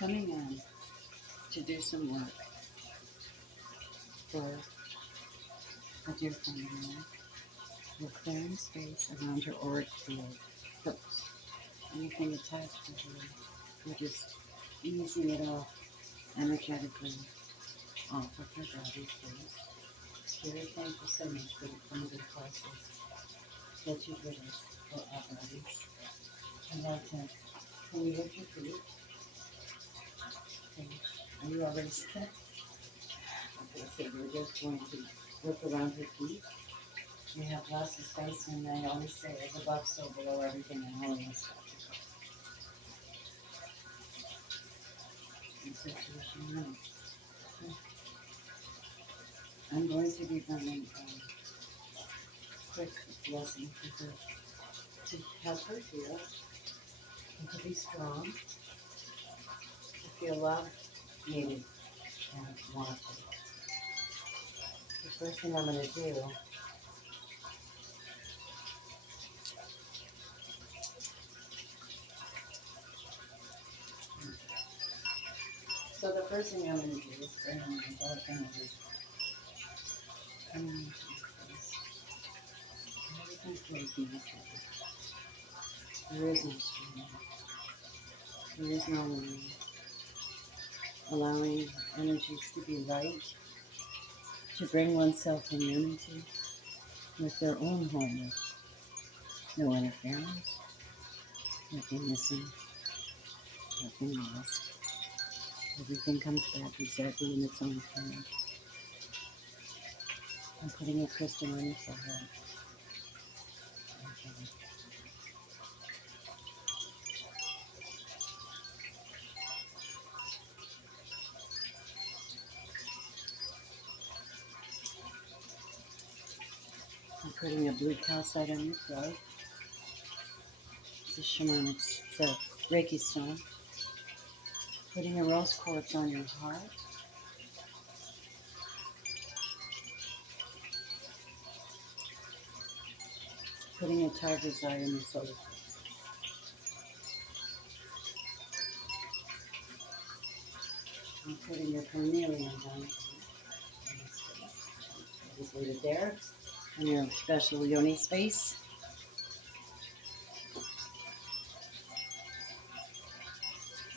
coming in to do some work for a dear friend of mine. We're clearing space around her auric field first. Anything attached to her, we're just easing it off energetically off of her body first. Spirit, thank you so much for the kinds of process that you give us for our bodies. Enlightenment. Can you lift your feet? Okay. Are you already set? Okay, so we're just going to look around her feet. We have lots of space, and I always say, as above, so below everything, and all of us. I'm going to be bringing a quick blessing for her to help her feel and to be strong, to feel loved, needed, and wanted. The first thing I'm going to do So the first thing I'm going to do is bring in my dark energy. Everything flows naturally. There is no stream. There is no wind. Allowing energies to be light, to bring oneself in unity with their own wholeness. No interference, nothing missing, nothing lost. Everything comes back exactly in its own time. I'm putting a crystal on your forehead. Okay. I'm putting a blue calcite on your throat. It's a shamanic, it's a Reiki stone. Putting a rose quartz on your heart. Putting a tiger's eye in your solar plexus. I'm putting your carnelian down. Just leave it there. In your special yoni space.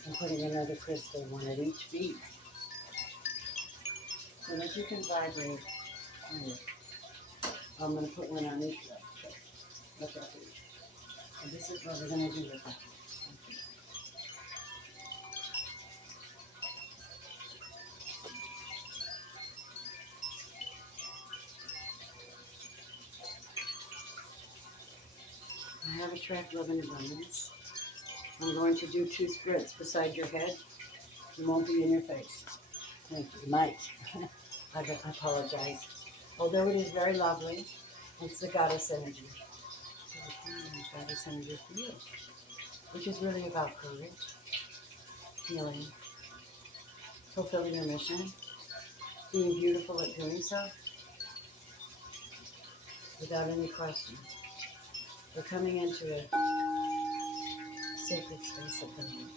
I'm putting another crystal, one at each feet, so that you can vibrate higher. I'm going to put one on each leg. Okay. Look at each. And this is what we're going to do with that. Okay. I have attract love and abundance. I'm going to do 2 spritz beside your head. It won't be in your face. Thank you. It might. I apologize. Although it is very lovely, it's the goddess energy. So goddess energy for you, which is really about courage, healing, fulfilling your mission, being beautiful at doing so, without any question. We're coming into a sacred space of the heart.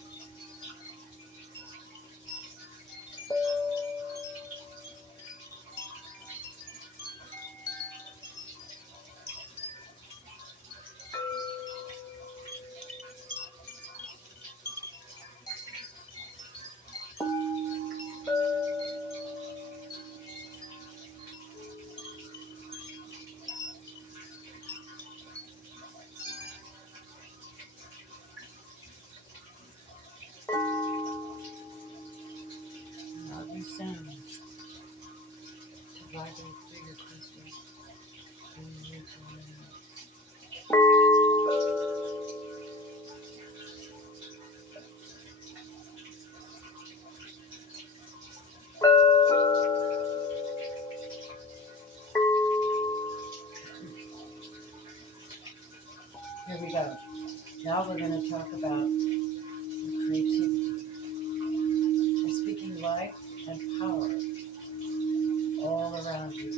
Allow these sounds to vibrate through your crystal and your root. Here we go. Now we're going to talk about creativity. We're speaking life and power all around you,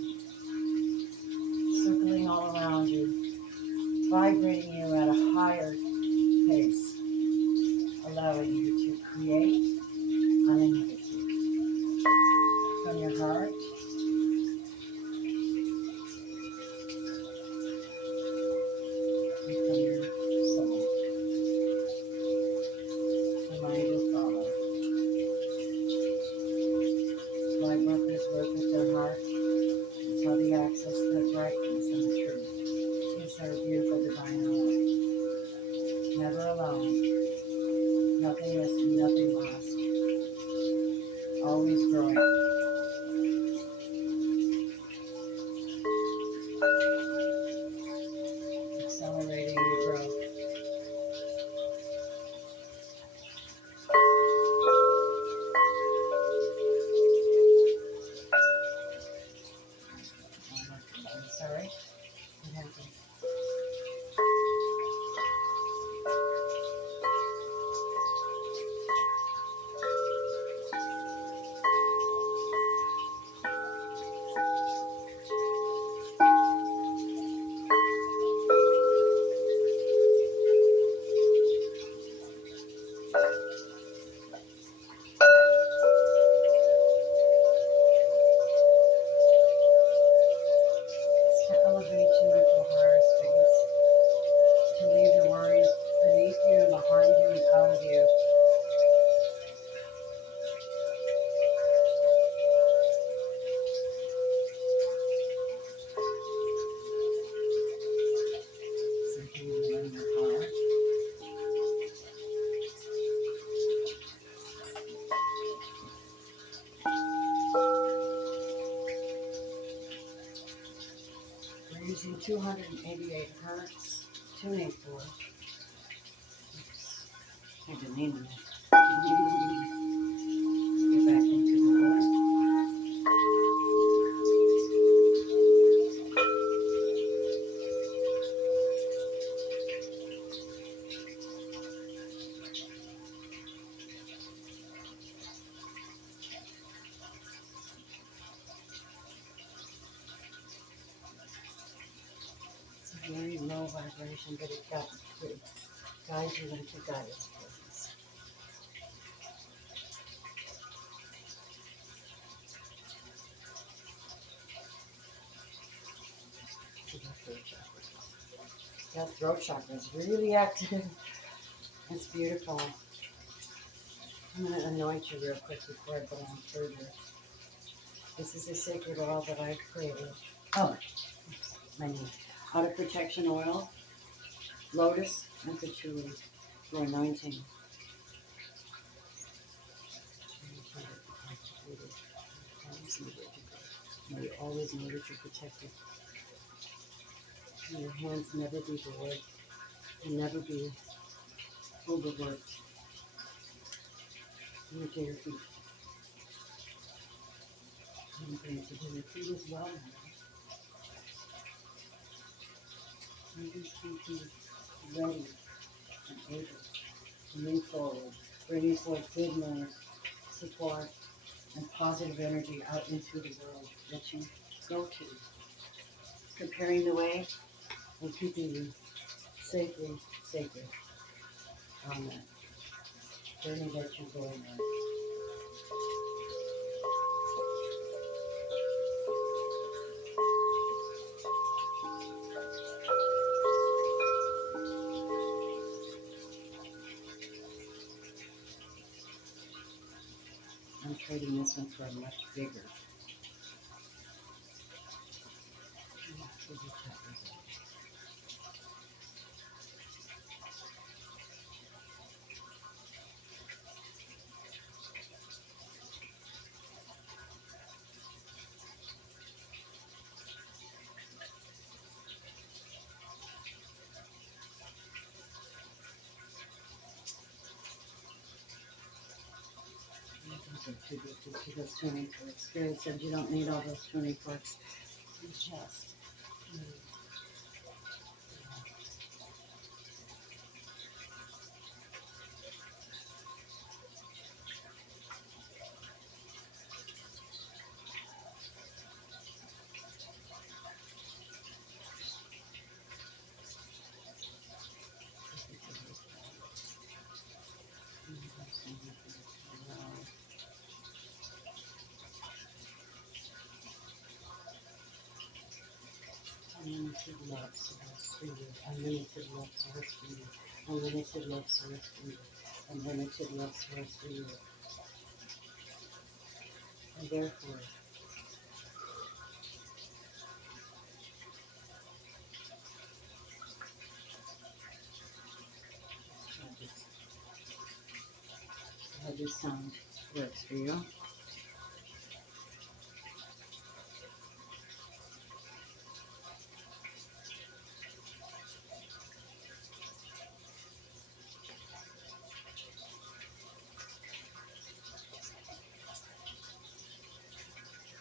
circling all around you, vibrating you at a higher pace, allowing you to create, Nothing missing, nothing lost. Always growing. Accelerating your growth. I'm sorry. What happened? To elevate you into a higher space. To leave the worries beneath you and behind you and out of you. Something you learn your heart. We're using 288 hertz tuning fork. I didn't mean that. Get back into the water. It's a very low vibration, but it guides you into guidance places. To the throat chakra. That throat chakra is really active. It's beautiful. I'm going to anoint you real quick before I go on further. This is a sacred oil that I've created. Oh, my name. Outer protection oil, lotus, and patchouli for anointing. May you always know that you're protected. May your hands never be bored and never be overworked. Look at your feet. I'm going to do your feet as well now. You just keep you ready and able to move forward, bringing forth good news, support, and positive energy out into the world that you go to, preparing the way and keeping you safely sacred on that journey that you're going on. I'm trading this one for a much bigger. To those tuning forks. Spirit said you don't need all those tuning forks. You just need. Unlimited love source for you. Unlimited love source for you. Unlimited love source for you. Unlimited love source for you. And therefore, how this sound works for you.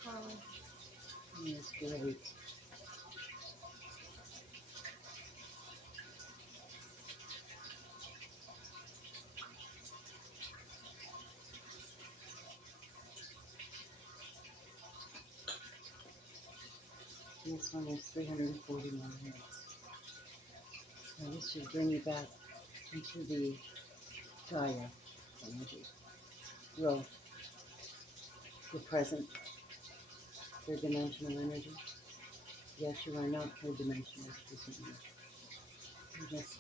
Calm. That's great. This one is 341 minutes. Now this should bring you back into the Gaia energy, growth, the present, third dimensional energy. Yes, you are not third dimensional. You're just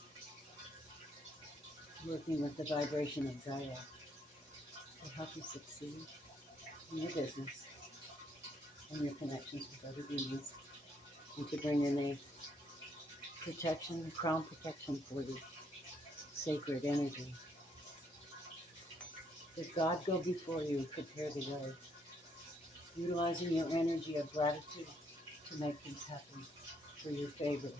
working with the vibration of Gaia to help you succeed in your business and your connections with other beings, and to bring in a protection, crown protection for the sacred energy. Let God go before you and prepare the way, utilizing your energy of gratitude to make things happen for your favor.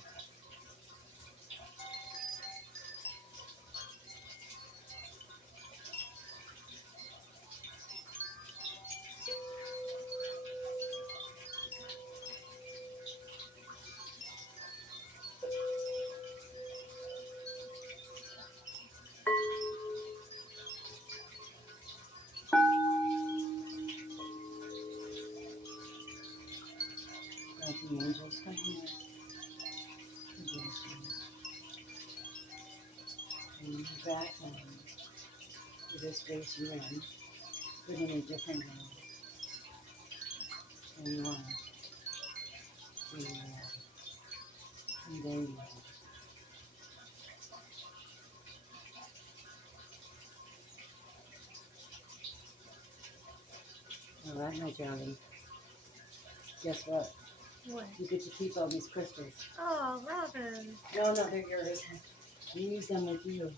Let the angels come here to bless you. And you back home to this space you're in, but in a different way than you are, where you are, and there you are. All right, my darling. Guess what? What? You get to keep all these crystals. Oh, Robin. No, they're yours. You use them with you.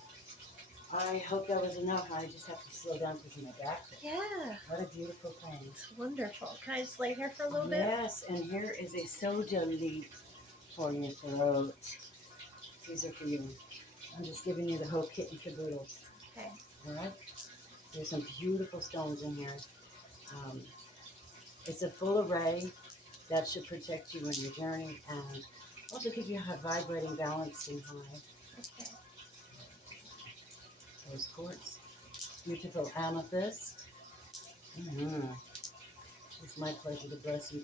I hope that was enough. I just have to slow down because of my back. Yeah. What a beautiful thing. It's wonderful. Can I just lay here for a little bit? Yes, and here is a soda leaf for your throat. These are for you. I'm just giving you the whole kit and caboodle. Okay. All right? There's some beautiful stones in here. It's a full array that should protect you in your journey and also keep you vibrating, balanced, and high. Okay. Rose quartz, beautiful amethyst. It's my pleasure to bless you.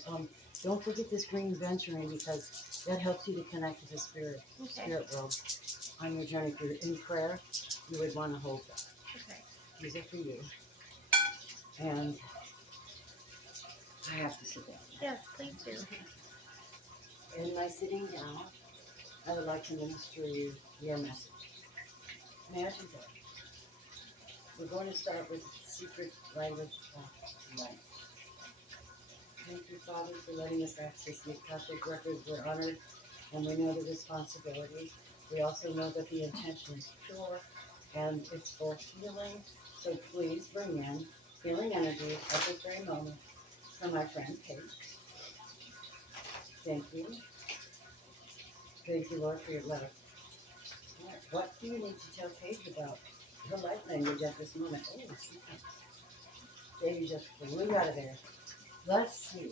Don't forget this green venturing because that helps you to connect with the spirit world on your journey. If you're in prayer, you would want to hold that. Okay. These are for you. And I have to sit down. Yes, please do. In my sitting down, I would like to minister you your message. May I do that? We're going to start with secret language of light. Thank you, Father, for letting us access the Akashic records. We're honored, and we know the responsibility. We also know that the intention is pure, and it's for healing. So please bring in healing energy at this very moment from my friend Kate. Thank you. Thank you, Lord, for your love. What do you need to tell Kate about her light language at this moment? Oh, baby just flew out of there. Let's see.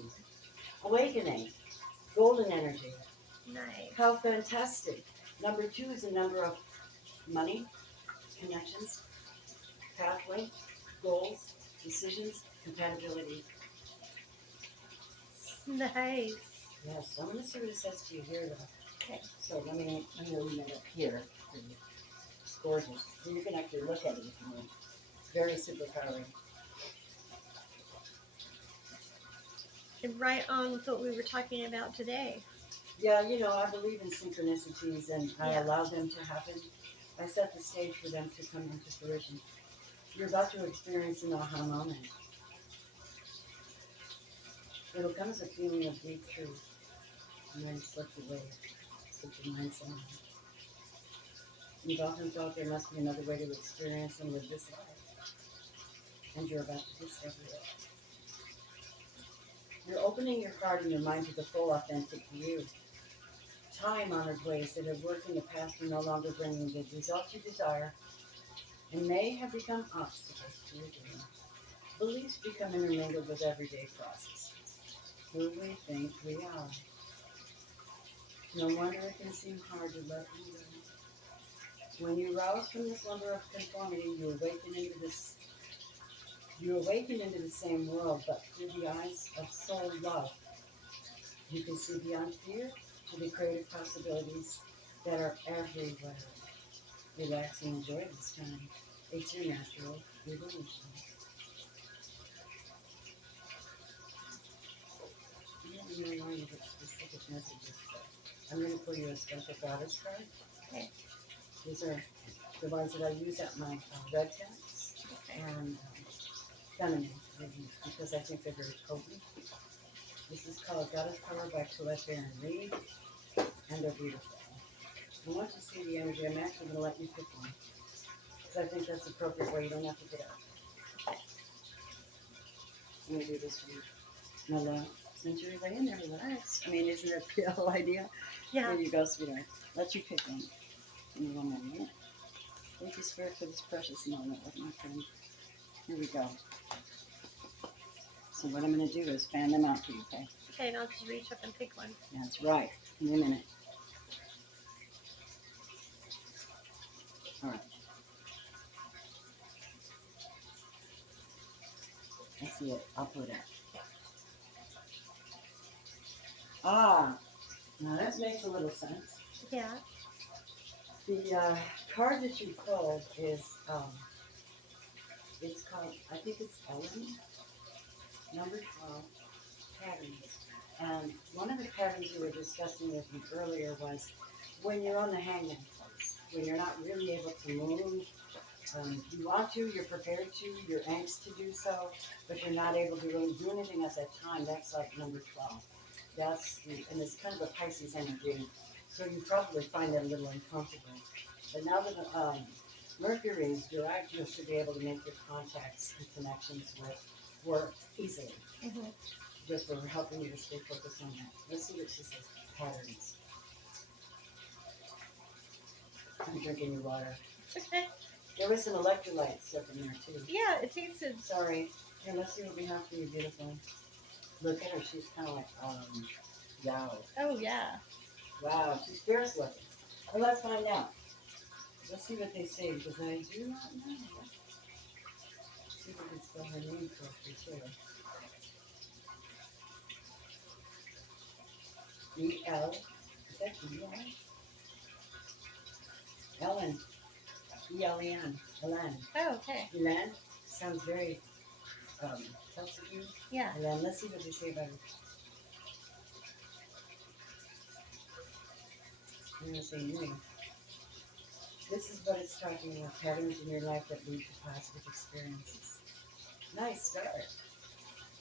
Awakening. Golden energy. Nice. How fantastic. Number 2 is a number of money, connections, pathway, goals, decisions, compatibility. Nice. Yes, I'm going to see what it says to you here, though. Okay. So let me illuminate it up here. It's gorgeous. You can actually look at it if you want. It's very superpowering. And right on with what we were talking about today. Yeah, I believe in synchronicities, and I allow them to happen. I set the stage for them to come into fruition. You're about to experience an aha moment. It'll come as a feeling of deep truth, and then slip away, slip your mind somewhere. You've often thought there must be another way to experience and live this life. and you're about to discover it. You're opening your heart and your mind to the full, authentic you. Time-honored ways that have worked in the past are no longer bringing the results you desire and may have become obstacles to your dream. Beliefs become intermingled with everyday processes. Who we think we are. No wonder it can seem hard to let them go. When you rouse from the slumber of conformity, you awaken into the same world, but through the eyes of soul love. You can see beyond fear to the creative possibilities that are everywhere. Relax and enjoy this time. It's your natural evolution. You don't know why you get specific messages, but I'm going to pull you a special goddess card. Okay. These are the ones that I use at my red tents and feminine readings because I think they're very potent. This is called Goddess Power by Colette Baron Reed, and they're beautiful. And once you see the energy, I'm actually going to let you pick one because I think that's the appropriate way. You don't have to get up. I'm going to do this for you. Now, since you're laying there, relax. I mean, isn't that the whole idea? Yeah. Here you go, sweetheart. Let you pick one. Give me one more minute. Thank you, Spirit, for this precious moment with my friend. Here we go. So what I'm going to do is fan them out for you, okay? Okay, and I'll just reach up and pick one. That's right. Give me a minute. All right. I see it. I'll put it. Ah, now that makes a little sense. Yeah. The card that you pulled is, it's called, I think it's Ellen, number 12, patterns. And one of the patterns you were discussing with me earlier was when you're on the hanging place, when you're not really able to move. You want to, you're prepared to, you're anxious to do so, but you're not able to really do anything at that time. That's like number 12. And it's kind of a Pisces energy, so you probably find that a little uncomfortable. But now that Mercury is direct, you should be able to make your contacts and connections with work easily. Mm-hmm. Just for helping you to stay focused on that. Let's see what she says. Patterns. I'm drinking your water. It's okay. There was some electrolyte stuff in there too. Yeah, it tasted. Sorry. Here, let's see what we have for you, beautiful. Look at her. She's kind of like, wow. Oh, yeah. Wow, she's fierce looking. Well, let's find out. Let's see what they say because I do not know. See if we can spell her name correctly too. E-L. Is that E-L? Ellen. E-L-E-N. Ellen. Oh, okay. Ellen sounds very Celtic. Yeah. Ellen, let's see what they say about her. I'm going to say you. This is what it's talking about, patterns in your life that lead to positive experiences. Nice start.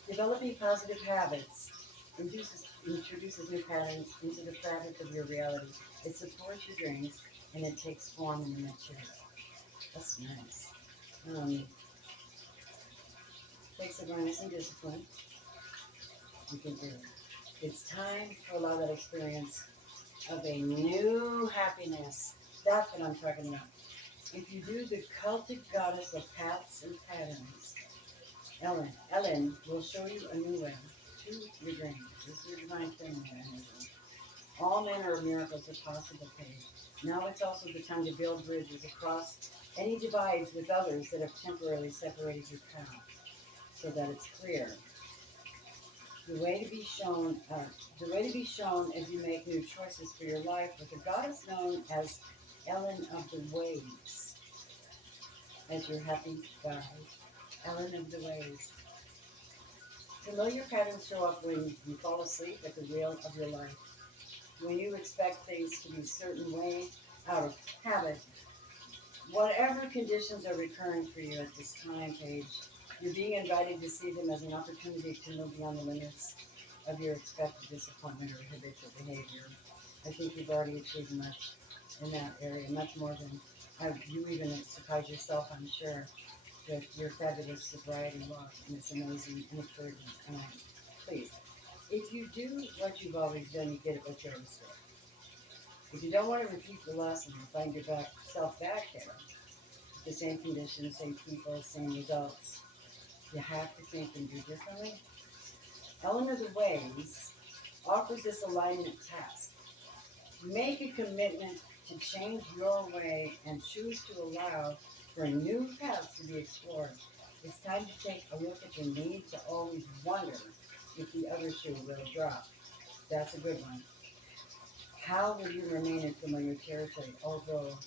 Developing positive habits introduces new patterns into the fabric of your reality. It supports your dreams, and it takes form in the material. That's nice. Takes awareness and discipline. You can do it. It's time to allow that experience of a new happiness. That's what I'm talking about. If you do the cultic goddess of paths and patterns, Ellen will show you a new way to your dreams. This is your divine feminine energy. All manner of miracles are possible, Paige. Now it's also the time to build bridges across any divides with others that have temporarily separated your path, so that it's clear. The way to be shown as you make new choices for your life with a goddess known as Ellen of the Waves, as your happy guide. Ellen of the Waves. Familiar patterns show up when you fall asleep at the wheel of your life. When you expect things to be a certain way out of habit. Whatever conditions are recurring for you at this time, Paige, you're being invited to see them as an opportunity to move beyond the limits of your expected disappointment or habitual behavior. I think you've already achieved much in that area, much more than you even surprised yourself, I'm sure. with your fabulous sobriety walk, and it's amazing and encouraging. And please, if you do what you've always done, you get it what you always did. If you don't want to repeat the lesson and find yourself back there, with the same conditions, same people, same results, you have to think and do differently. Element of the Ways offers this alignment task. Make a commitment to change your way and choose to allow for new paths to be explored. It's time to take a look at the need to always wonder if the other shoe will drop. That's a good one. How will you remain in familiar territory, although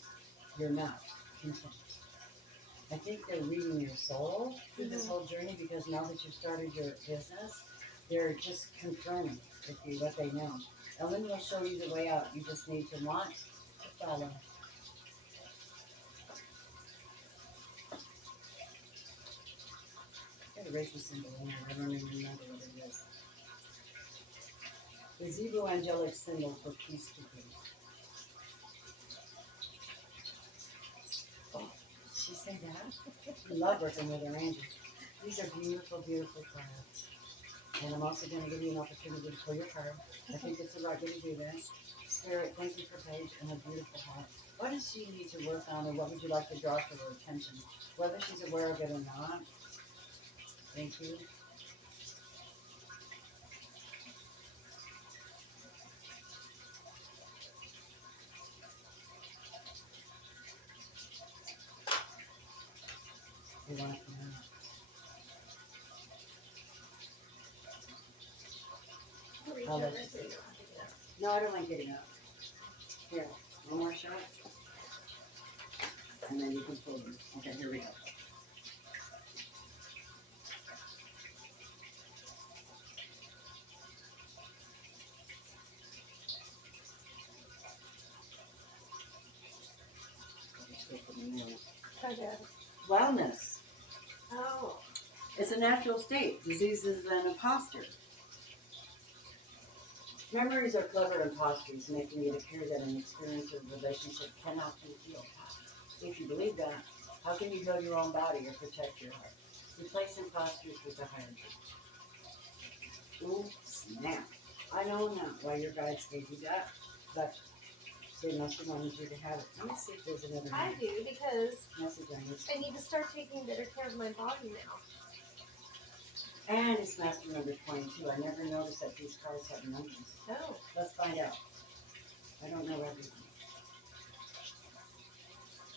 you're not? I think they're reading your soul through this whole journey, because now that you've started your business, they're just confirming with you what they know. Ellen will show you the way out. You just need to want to follow. I got a Reiki symbol in here. I don't even remember what it is. The zebra angelic symbol for peacekeeping. Oh, she said that? I love working with her angels. These are beautiful, beautiful cards. And I'm also going to give you an opportunity to pull your card. I think it's the right way to do this. Spirit, thank you for Paige and her beautiful heart. What does she need to work on, or what would you like to draw to her attention? Whether she's aware of it or not. Thank you. We want to know. I'll let you see. No, I don't like getting up. Here, one more shot. And then you can pull them. Okay, here we go. Wellness. Oh. It's a natural state. Disease is an imposter. Memories are clever imposters, making it appear that an experience or relationship cannot be healed. If you believe that, how can you heal your own body or protect your heart? Replace imposters with the higher truth. Ooh, snap. I know now why your guides gave you that, but they must have wanted you to have it. Let me see if there's another I do, because message on this. I need to start taking better care of my body now. And it's master number 22. I never noticed that these cards have numbers. Oh. Let's find out. I don't know everything.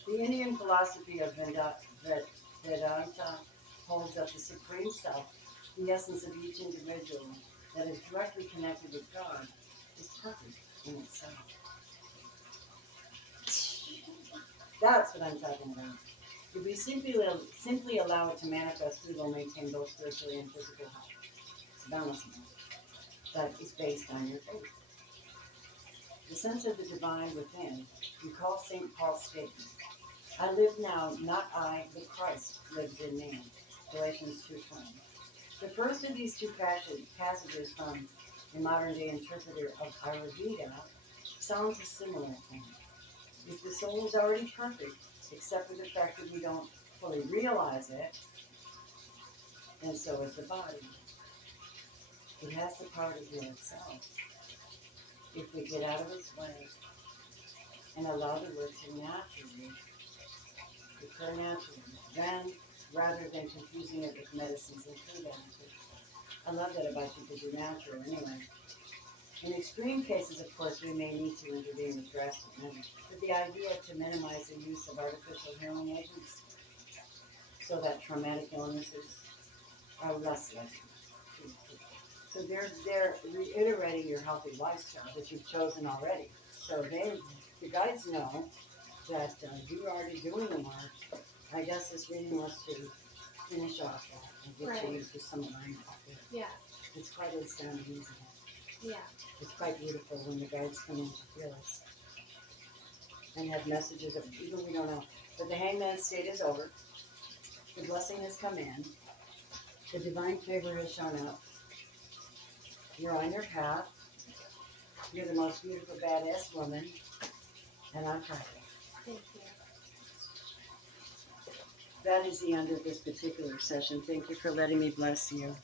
The Indian philosophy of Vedanta holds that the Supreme Self, the essence of each individual that is directly connected with God, is perfect in itself. That's what I'm talking about. If we simply allow it to manifest, we will maintain both spiritual and physical health. It's balancing. But it's based on your faith. The sense of the divine within. Recall St. Paul's statement. I live now, not I, but Christ lives in me. Galatians 2:20. The first of these two passages from a modern-day interpreter of Ayurveda sounds a similar thing. If the soul is already perfect, except for the fact that we don't fully realize it, and so is the body. It has the power to heal itself. If we get out of its way and allow the work to naturally occur naturally, then rather than confusing it with medicines and food additives. I love that about you because you're natural anyway. In extreme cases, of course, we may need to intervene with drastic measures, but the idea to minimize the use of artificial healing agents so that traumatic illnesses are less likely. So they're reiterating your healthy lifestyle that you've chosen already. So the guides know that you're already doing the work. I guess this reading wants to finish off that and get you into some alignment. Yeah. It's quite astounding, isn't it? Yeah. It's quite beautiful when the guides come in to heal us and have messages of even we don't know. But the hangman state is over. The blessing has come in. The divine favor has shown up. You're on your path. You're the most beautiful, badass woman. And I'm proud of you. Thank you. that is the end of this particular session. Thank you for letting me bless you.